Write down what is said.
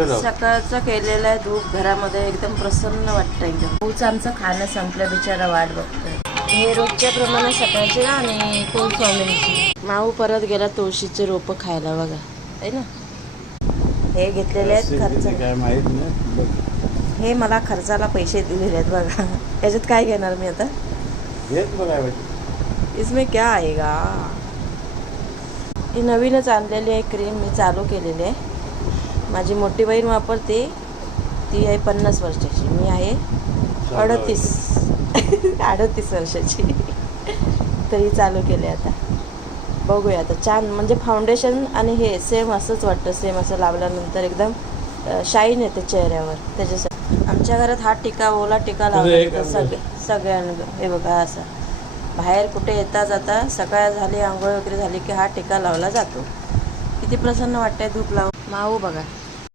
सकाळचं केलेलं आहे धूप घरामध्ये एकदम प्रसन्न वाटतं एकदम. भाऊचं आमचं खाणं संपलं, बिचारा वाट बघतोय. हे रोजच्या प्रमाणे सकाळचे ना आणि कुलस्वामींची. माऊ परत गेला तुळशीचे रोपं खायला बघा, आहे ना. हे घेतलेले आहेत खर्च, काय माहित नाही. हे मला खर्चाला पैसे दिलेले आहेत बघा. याच्यात काय घेणार मी आता? हेच बघाय इसमें क्या आएगा. ही नवीनच आणलेली आहे क्रीम, मी चालू केलेली आहे. माझी मोठी बहीण वापरते, ती आहे 50 वर्षाची, मी आहे 38 वर्षाची. तरी चालू केले आता. बघूया आता. छान म्हणजे फाउंडेशन आणि हे सेम असंच वाटतं. सेम असं लावल्यानंतर एकदम शाईन येते चेहऱ्यावर. त्याच्यासाठी आमच्या घरात हा टिका, ओला टिका लावला सगळ्यांना. हे बघा असं बाहेर कुठे येता जाता सकाळ झाली, आंघोळ वगैरे झाली की हा टिका लावला जातो. किती प्रसन्न वाटतंय धूप लावून. माऊ बघा